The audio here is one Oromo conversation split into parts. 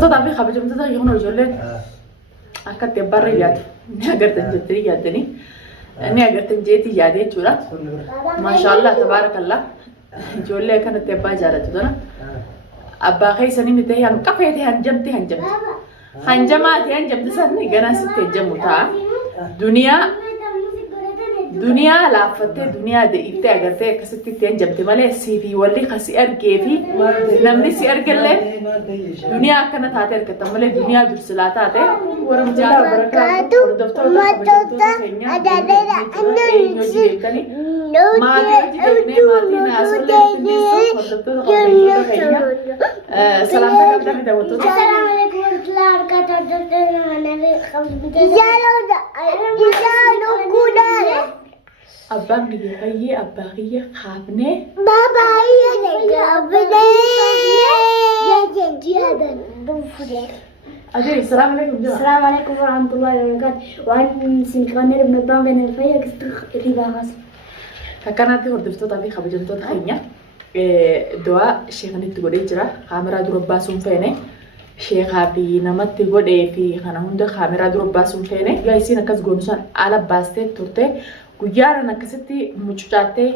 hordoftoota fi kabajamtoota yommuu ijoolleen akka itti abbaan riyyaatu ni agartan jettanii yaaddanii ni agartan jeetii yaadee jechuudha. Maashaallah tabaarakallah ijoollee akkanatti abbaa jaalatu tana abbaa keessanii miti hanqafeeti hanjamti hanjamaati hanjamti sanni ganaa sitti hanjamu ta'a. Duniyaa laaffattee duniyaa deebiftee agartee akkasitti itti hanjamte malee siifi walli kasi argee fi namni si argallee duniyaa akkana taate argatan malee duniyaa dursilaa taate jaalala barakaatu hordoftoota kabajamtoota keenya eenyu jettanii maatii hojii maatii naasollee hordoftoota kabajamtoota keenya salaamta qabdanii daawwattoota. Abbaan biyya baay'ee abbaa biyya kaafnee Ade assalamu alaikum warahmatullahi wabarakatuh. Waan sinqanee nabbaan bene fayya kistu ribaas. Akkanatti hordoftoota fi kabajamtoota keenya du'a sheekanitti godhee jira. Kaameraa dura baasuun feene sheekaa fi namatti godhee fi kana hunda kaameraa dura baasuun feene yaa isiin akkas goonusan ala baastee turte guyyaadhaan akkasitti mucucaattee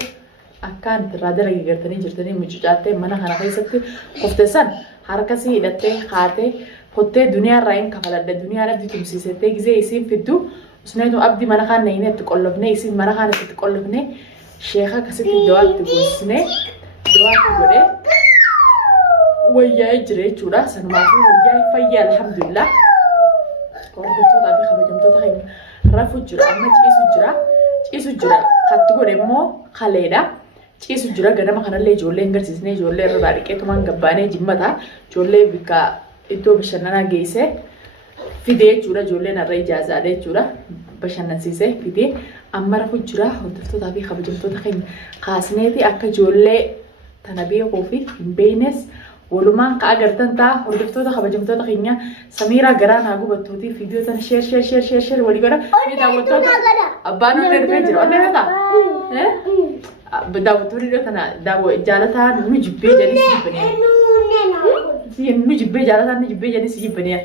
akkaan irraa dalagii gartanii jirtanii mucucaattee mana kana keessatti qofteessan harkasii hidhattee kaatee hottee duniyaa irraa hin kafaladde duniyaa abdii tumsiisettee gizee isiin fiddu usneetu abdii mana kaan nayinee itti qollofnee isiin mana kaan itti qollofnee sheeka akkasitti du'aatti goosnee du'aatti godhee wayyaa'ee jira jechuudha. Sanumaafuu wayyaa'ee fayyaa alhamdulillah. Hordoftoota fi kabajamtoota keenya rafuu jira amma ciisu jira katti godhe immoo kaleedha. Ciisu jira ganama kanallee ijoollee hin garsiisne ijoollee irraa dhiqeetumaan gabbaanee jimmata ijoollee bikka iddoo bashannanaa geessee fidee jechuudha. Ijoolleen irra ijaazaadha jechuudha. Bashannansiisee fidee amma rafuu jira. Hordoftoota fi kabajamtoota keenya kaasneeti akka ijoollee tana beekuu fi hin beeknes walumaan ka agartan ta'a. Hordoftoota kabajamtoota keenya Samiiraa garaa naa gubattuuti viidiyoo tana sheer walii godha. Ni daawwattoota abbaan onnee dhufee jira onnee beektaa? Daawwattoonni iddoo tana jaalataa nu jibbee jedhanii si jibbanii. Nu jibbee jaalataa nu jibbee jedhanii si jibbanii.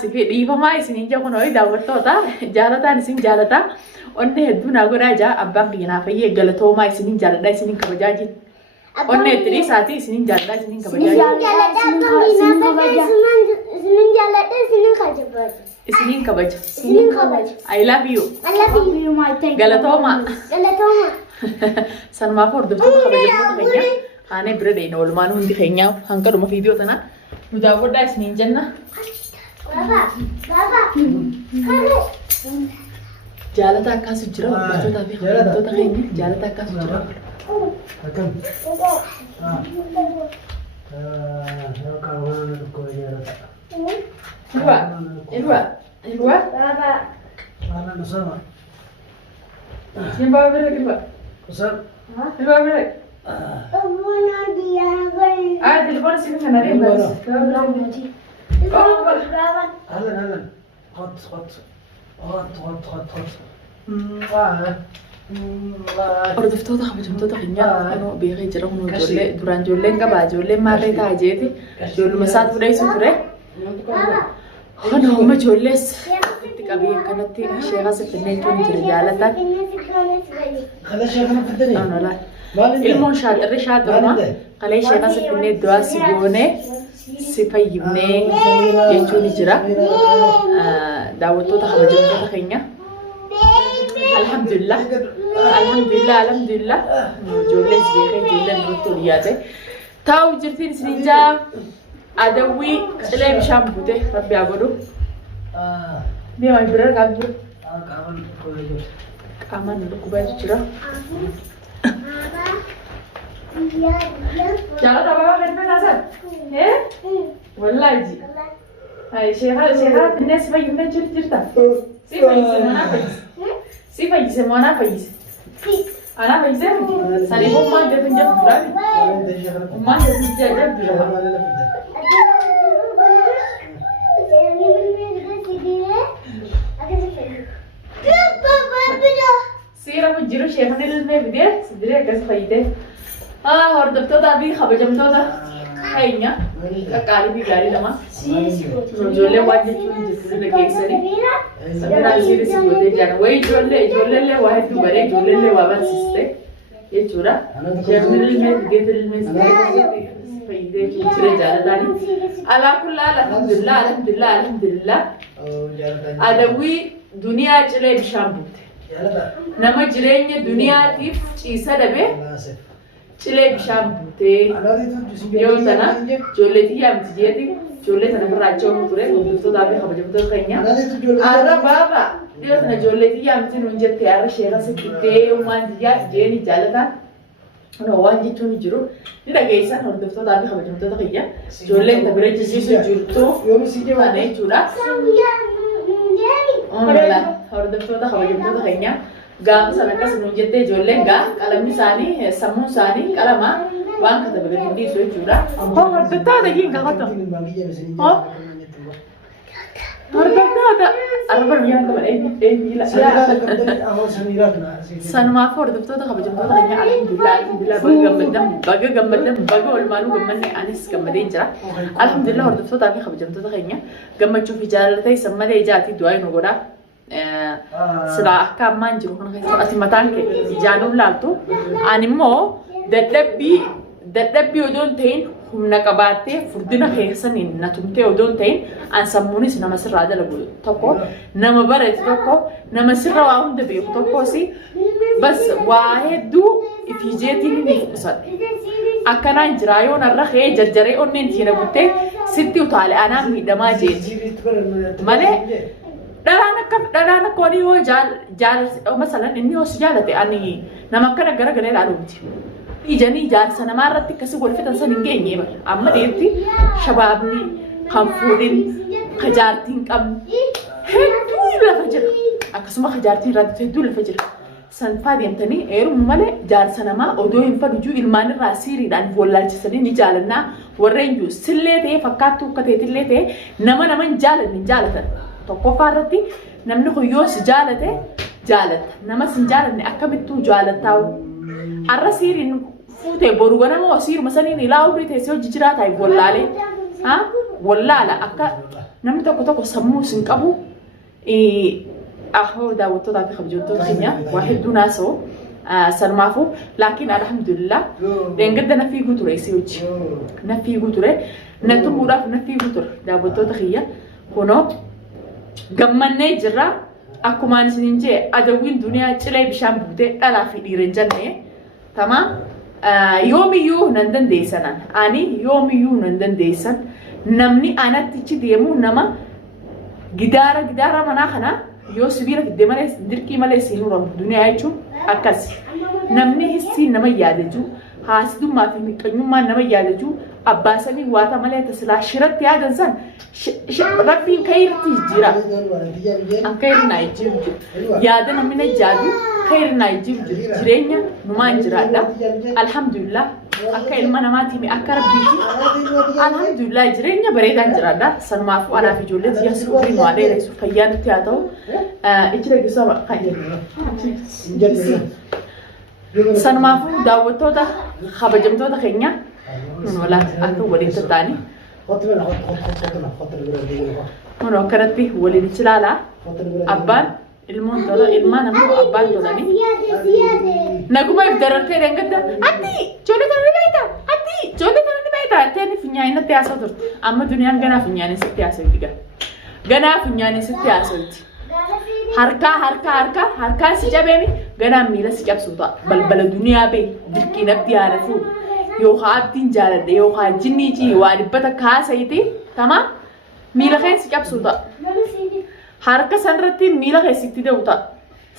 Si fi dhiifamaa isiniin jaa kun ho'i daawwattoota jaalataan isin jaalataa onnee hedduu naa godhaa jaa abbaan biyya naa fayyee galatoomaa isiniin jaaladhaa isiniin kabajaa jiru. Onnee itti dhiisaati isiniin jaaladhaa isiniin kabajaa jiru. Isiniin kabaja. I love you. Galatooma. Sanumaaf hordoftoota kabajamtoota keenya aanee bira dheena walumaan hundi keenyaa hanqadhuma viidiyoo tana nu daawwadhaa isiniin jenna. Jaalata akkaasu jira hordoftoota fi kabajamtoota keenya jaalata akkaasu jira. Ilwa. Mana nasama. Siapa beri ilwa? Kusar. Ilwa beri. Telepon sini kan ada yang baru. Alan. Hot. Hordoftoota kabajamtoota keenya anoo beekee jira kun ijoollee duraan ijoolleen qabaa ijoolleen maarree taa'aa jeeti ijoolluma isaatu fudheessu ture. Kana humna ijoollees itti qabee akkanatti sheekaa siffannee jechuun jira jaalataan. Ilmoon shaaxiruma kalee sheekaa siffannee du'aa si goonee si fayyifnee jechuun jira. Daawwattoota kabajamtoota keenya. Alhamdulillah. Ijoolleen si beekee ijoolleen irratti ol yaate. Taa'u jirtiin isiniin jaa adawwii cilee bishaan buute rabbi haa godhu. Deemaa bira qabu jira. Qaamaan dhukkubaa jira. Jaalata ababaa gadi fataasan? Wallaahi. Sheekaa bineensi fayyifnee jirta. Si fayyise moo anaa fayyise? Anaa fayyisee miti? Sanii ummaan jedhu hin jedhu duraani? Ummaan jedhu hin jedhu duraani? Siira jiru sheekan ilmee fidee sidiree akkas fayyitee hordoftoota fi kabajamtoota خينيا كقاري بيجاري لما جولة واحد جولة كيسري سبنا سيريس جولة جانا وين جولة واحد دوباره جولة واحد سيستة يجورا جميل المس جدر المس فايدة جورة جانا لاني على كل الحمد لله أدوي دنيا جلي بشامبوت نما جريني دنيا تيف إيسا دبي جلي بشامبوت يوتنا جولة تيجي تيجي جولة تنا براجعون توري ودفتو دابي خبرة بتو خينيا أرا بابا يوتنا جولة تيجي تيجي نونجت تيار شيئا سكتة ومان تيجي جيني جالتا روان جيتوني جرو إذا جيسا ودفتو دابي خبرة بتو خينيا جولة تبرج جيسو جرتو أنا جورا لا هردفتو دا خبرة بتو خينيا قام سبكة سنوجت جولة قا كلامي ساني سمو ساني كلاما وان كتب لي سوي جورا هو هردتا دا يين قاطع هو هردتا أربع مياه كمان أي لا سنما هردفتو دا خبرة بتو خينيا الحمد لله بقى جمدم بقى والمالو جمدني أنيس جمدين جرا الحمد لله هردفتو دا خبرة بتو خينيا جمد شوفي جالتي سمدي جاتي دواي نقولا سلا كم منجرو كنا خيسو أسمتان كي جانو لالتو أنيمو دتبي ودون تين هم نكباتي فردنا خيسنين نتومتي ودون تين أن سموني سنا مسر هذا لبول تكو نما برد تكو نما سر واهم دبي تكو سي بس واحد دو إفيجتي نفسد أكنا جرايون الرخي جرجري أنين تينا بوتة ستي وطالع أنا ميدما جيت ماله درانا كوني هو جال مثلا إني هو سجالتي أني نما كنا جرا جرا لعروتي يجاني جال سنة مرة تكسب ولا فتن سنين جيني بس أما ديرتي شبابني خنفورين خجارتين كم هدوء لفجر أكسما خجارتين راد هدوء لفجر سنفاد يمتني إيرو مملة جال سنة ما أودو ينفرجو إلمان الراسيري دان فولا جسدين نجالنا ورينجو سلته فكاتو كتيتلته نما نجالة tokko farratti namni kun yoo si jaalate jaalata nama sin jaalanne akkamittuu jaalataa arra siiriin fuutee boru ganama siiruma saniin ilaa urrii teessee hojii jiraataa wallaalee wallaala akka namni tokko sammuu sin qabu ahoo daawwattootaa fi kabajamtoota keenya waa hedduu naasoo sanmaafu laakiin alhamdulillah deengadda na fiiguu ture isii hojii na fiiguu ture na tumuudhaaf na fiiguu ture daawwattoota kiyya kunoo gammanne jirra akkuma isiniin jee adawiin duniyaa cilee bishaan buutee dhalaa fi dhiiran jannee tamam yoomiyyuu nan dandeessan ani yoomiyyuu nan dandeessan namni anattichi deemu nama gidaara manaa kana yoo sibiila fidde malee dirqii malee siin uramu duniyaa jechuun akkas namni hissi nama yaadaju haasidummaa fi miqanyummaa nama yaadaju abbaasamii waata malee tasilaa shiratti yaadan san rabbiin kayrti jira akka irna jiru yaada namni jaadu kayrna jiru jireenya numaan jiraadha alhamdulillah akka ilma namaatiimi akka rabbiiti alhamdulillah jireenya bareedaan jiraadha sanumaaf anaa fi ijoollee tiyyaas ufriin waa dheeressu fayyaan itti haa ta'u ichi reegisoo kan sanumaafuu daawwattoota kabajamtoota keenya wala akka waliin tattaani Hono kanatti waliin ilaala abbaan ilmoon tola ilmaan ammoo abbaan tolani naguma ifdarartee dangadda atti ijoollee tana ni beekta atti ijoollee tana ni beekta teeni funyaanitti haasoo turte amma duniyaan ganaa funyaanii sitti haasawti ganaa funyaanii sitti haasawti harkaa si jabeemi ganaa miila si cabsuuta balbala duniyaa bee dirqiinatti yaada fuudha yookaan abdiin jaaladhe yookaan jinniichi waa dhibbata kaasayiti tamam miila keessi cabsuuta harka sanarratti miila keessatti deemuuta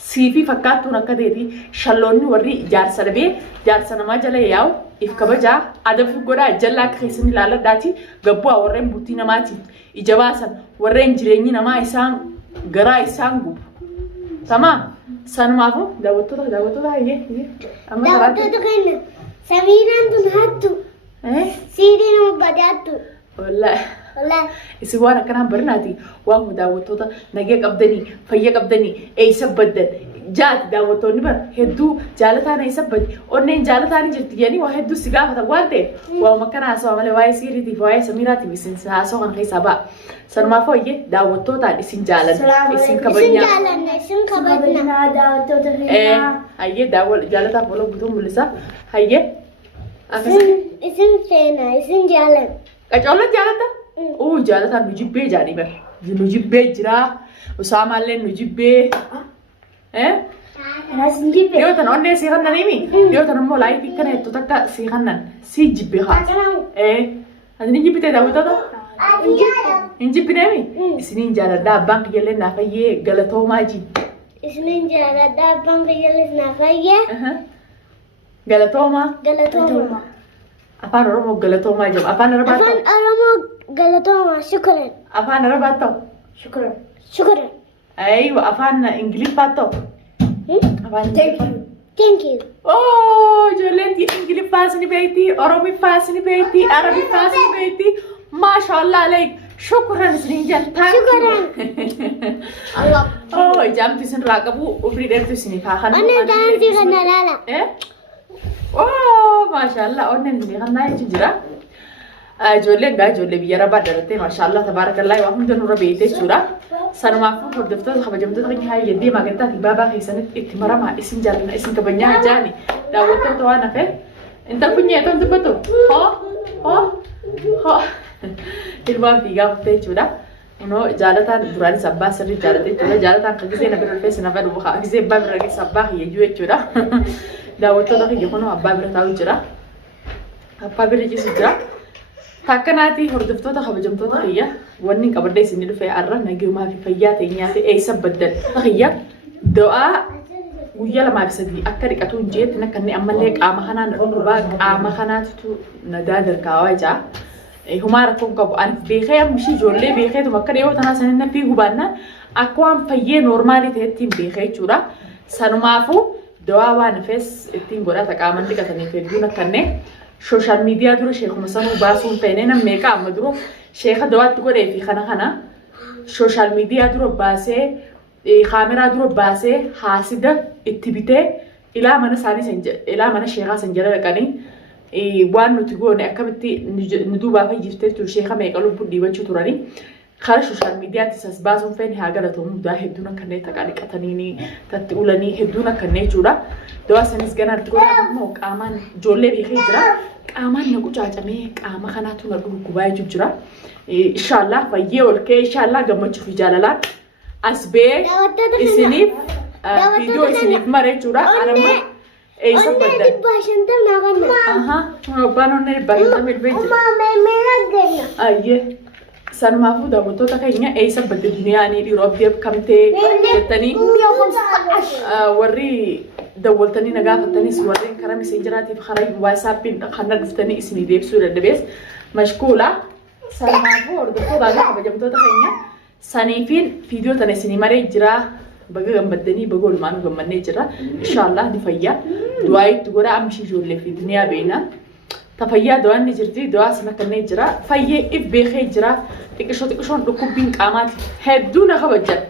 siifi fakkaattuun akka ta'eeti shalloonni warri jaarsa dhabee jaarsa namaa jala yaa'u if kabajaa adafi godhaa jallaa akka keessan ilaaladhaati gabbuu warreen bultii namaatiif ija baasan warreen jireenyi namaa isaan garaa isaan gubu tamam sanumaafuu daawwattoota amma daawwattoota Sabiran tu hatu. Siri nama badatu. Wallah. Isi waan akkanaa barnaati waan daawwattoota nagee qabdanii fayya qabdanii eessa baddan جات داوتوني بر هدو جالتانا يسبت ونين جالتانا جرت يعني وهدو سقافة وانته وما كان عصوا ملي واي سيرتي واي سميراتي بسن عصوا عن خيسابا سنما فويه داوتوتا اسم جالن اسم كبنيا اسم كبنيا داوتوتا هي داول جالتا بولو بدون ملسا هي اسم فينا اسم جالن أجعله جالتا جالتا نجيب بيه جاني بر نجيب بيه جرا وسام الله نجيب بيه أنا سنجيب Dia tan onne si kannan ini. Dia tan mo lai tikkan itu takka si kannan si jibbe ha. Adini jibbe teh dawu tado. Injibbe nemi. Isinin jala da bank yelle na faye galato maji. Isinin jala da bank yelle na faye. Galato ma. Afan Oromo galato ma jam. Afan Oromo galato ma. Shukran. Afan Arabato. Shukran. أيوة أفعلنا إنجليز باتو. Thank you. Oh جولتي إنجليز فاسني بيتي أورومي فاسني بيتي عربي فاسني بيتي ما شاء الله عليك شكرا سنيجان شكرا الله جامتي سن راقبو وبريدر تسني فاخن أنا دانسي غنا لا ما شاء الله أنا نزني غنا يجرا جولة بيارا بدرته ما شاء الله تبارك الله وهم نور بيته شورا سنوافو فردفتو خبجمتو تغني هاي يدي ما قلت لك بابا هي سنة اتمرا مع اسم جالنا اسم كبنيا جاني داوتو تو انا فين انت كنيا تو انت بتو ها الباب ديغا فتي شورا انه جالتا دراني سبا سري جالتي تو جالتا كجي نبر الفيس نبر بخا كجي باب رغي سبا هي جوي شورا داوتو تغي يكونو ابا برتاو جرا ابا برجي سجرا فكناتي هردفتو تخبجمتو تخيا وني قبردي سنيدو في عرة نجيو ما في فيات إنياتي أي سبدل تخيا دعاء ويا لما بسدي أكتر كتون جيت نكني أملك آمخنا نرباك آمخنا تو ندادر كواجا هما ركون كابو أنا بيخي مشي جولي بيخي تو مكر يو تنا سننا في غبانا أقوام فيه نورمالي تهتين بيخي جورا سنمافو دعاء ونفس التين غورا تكامن دي كتني في دون كنّي سوشيال ميديا درو شيخ مسانو باسون فيننا ميكا مدرو شيخ دوات تقول في خنا سوشيال ميديا درو باسه كاميرا درو باسه حاسدة اتبته إلى من ساني سنجر إلى من شيخا سنجر لكاني وان نتقول أكملتي ندوبا في جفتة تو شيخا ميكالو بدي وجه تراني خارج سوشيال ميديا تساس باسون فين هاجرتهم ده هدونا كنّي تقالي كتنيني تقولني هدونا كنّي جورا دوا سنس جنا تقول مو كامان جولة بيخيجرا كامان نقول جاجمي كاما خناتو نقول كوباي جبجرا إن شاء الله فيول كي إن شاء الله قمت في جالالات أسبي إسنيف فيديو إسنيف مرة جورا أنا ما إيه سبب ده بانون نرباين تامل بيجر أيه سنما فودا بتوتا كينيا أي سبب الدنيا يعني يروب ديب كمتة تاني وري دولتني نجافتني سوارين كرامي سنجراتي في خراج واتسابين خلنا دفتني اسمي ديب سورة دبيس مشكولة سنما فور دكتور على حبة بتوتا كينيا سنيفين فيديو تاني سينما رجرا بقى جنبدني بقول ما نقول من نجرا إن شاء الله دفيا دعاء تقول أمشي جول في الدنيا بينا تفيا دعاء نجرتي دعاء سنة كنجرا فيا إف بخيجرا تكشون ركوبين كامات هدونا خبجت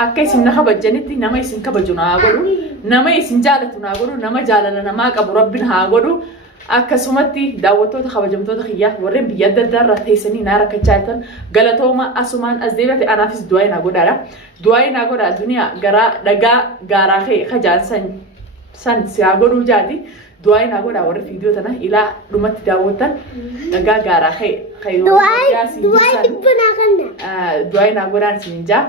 أكيد سنة خبجنتي نما يسن كبجنا أقولو نما يسن جالتنا أقولو نما جالنا نما كأبو ربنا أقولو أكسومتي دعوتو تخبجمتو تخيا ورم بيد الدار رتيسني نارا كجالتن قالتوما أسمان أزديبة أنا في دعاء نقولارا دعاء نقولارا الدنيا غرا دعاء غرا خجال سن سيأقولو جادي دعاء نقول أوري فيديو تنا إلى رمت دعوتن دعاء غرا خيرو دعاء دبنا كنا دعاء نقول أنا سنجا